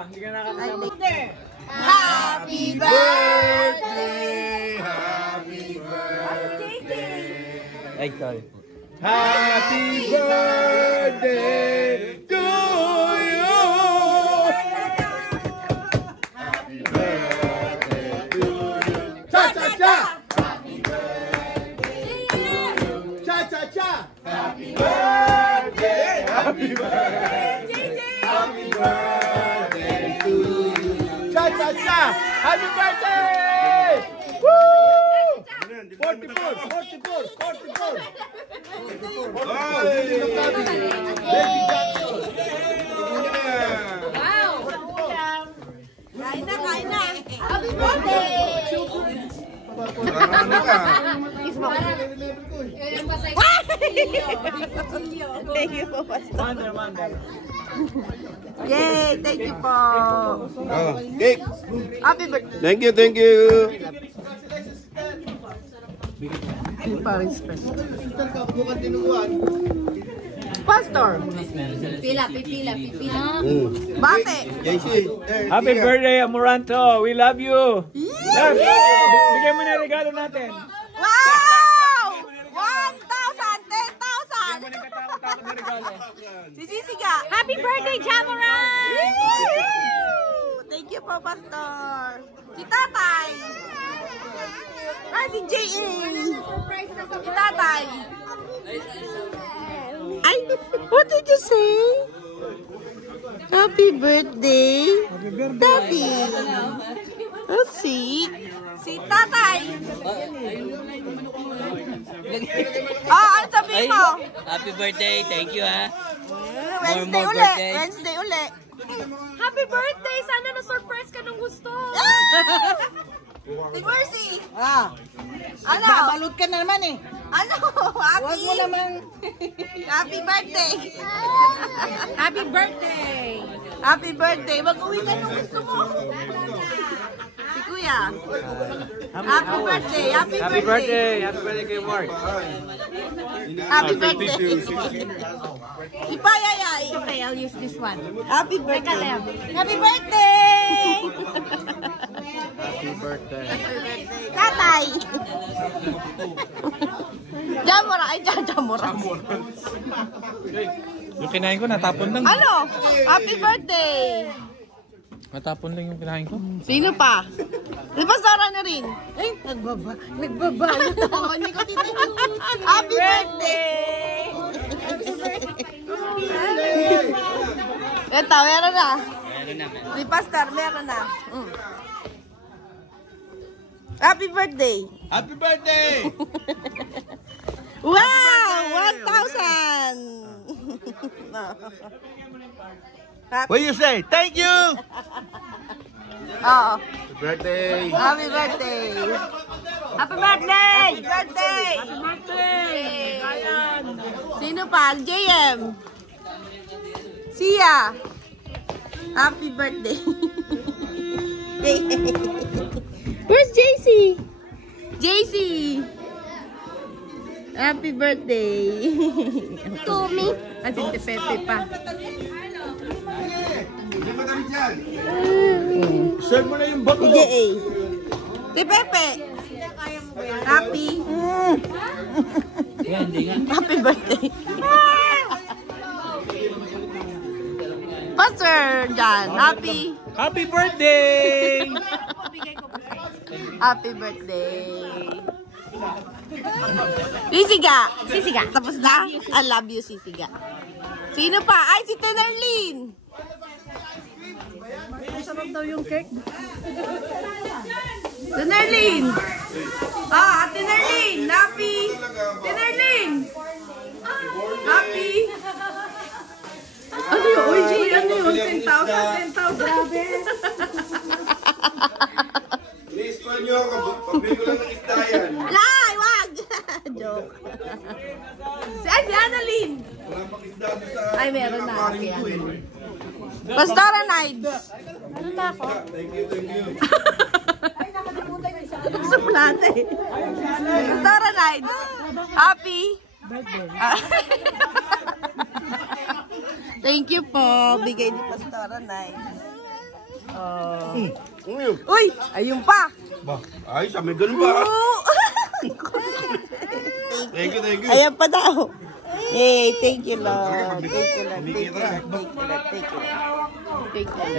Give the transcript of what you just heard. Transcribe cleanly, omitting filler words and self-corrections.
Hindi ka nakakasama. Happy birthday! Happy birthday! Ay, sorry. Happy birthday to you! Happy birthday to you! Cha-cha-cha! Happy birthday to you! Cha-cha-cha! Happy birthday! Happy birthday! Happy birthday to you! Cha-cha-cha! Happy birthday! Woo! 44! Wow! Kain na! Happy birthday! Thank you po, Pastor. Mandar. Yay! Thank you po. Cake! Happy birthday. Thank you! Pastor. Pipila. Bate. JC! Happy birthday, Amoranto. We love you. Love. Bigyan mo na regalo natin. Wow! 1,000! 10,000! Takot na regalo. Si Sisiga. Happy birthday, Jamoran! Thank you po, Pastor. Si Tatay. Ah, si J.A. Si Tatay. Ay, what did you say? Happy birthday, Daddy. Oh, sweet. Si Tatay. Ano sabihin mo? Happy birthday, thank you ha. Wednesday more uli. birthday. Wednesday uli. Happy birthday! Sana na-surprise ka ng gusto! Si Mercy. Ano? Babalot ka na naman eh. Ano? Huwag Happy? mo naman. Happy birthday. Happy birthday! Happy birthday. Mag-uwi ka nung gusto mo. Si Kuya. Happy birthday. Happy Happy birthday. birthday. Happy birthday kay Mark. Happy birthday. Si Payayay. Okay, I'll use this one. Happy birthday. Happy birthday! Happy birthday. Tatay. Jamora. Ay, Jamora. Yung kinain ko, natapon lang. Ano? Happy birthday. Natapon lang yung kinain ko. Sino pa? Di ba Sara na rin? Ay, nagbabalot ako. Hindi ko tinayin. Happy birthday! Ito, meron na. Si Pastor, meron na. Happy birthday! Happy birthday! Wow! 1,000! What do you say? Thank you! Oo. Birthday! Happy birthday! Happy birthday! Happy birthday! Happy birthday! Sino pa? JM. Sia. Happy birthday. Where's JC? JC. Happy birthday. Tumi! Asin si Pepe pa. Serve mo na yung bato! JA. Si Pepe. Happy. Happy birthday. Pastor John. Happy. Happy birthday! Happy birthday. Sisiga. Sisiga. Tapos na? I love you, Sisiga. Sino pa? Ay, si Tenerlin. Masarap daw yung cake. Tenerlin. Ah, Tenerlin. Happy. Tenerlin. Happy. Ano yun? Uy, Jay, ano yun? 10,000, 10,000. Grabe. Please call nyo ako. Pabili ko lang ng isda yan. Lai, wag. Joke. Si Annalyn. Wala pang isda doon sa... Ay, meron na. aquarium ko eh. Pastora Nides. Ano na ako? Thank you. Suplate. Pastora Nides. Happy. Thank you po. Bigay ni Pastora Nides. Uy, ayun pa. Ba, ayos, may ganun ba? Thank you, thank you. Ayan pa daw. Hey, thank you, Lord. Thank you, Lord. Thank you, Lord. Thank you, Lord. Thank you, Lord. Thank you, Lord.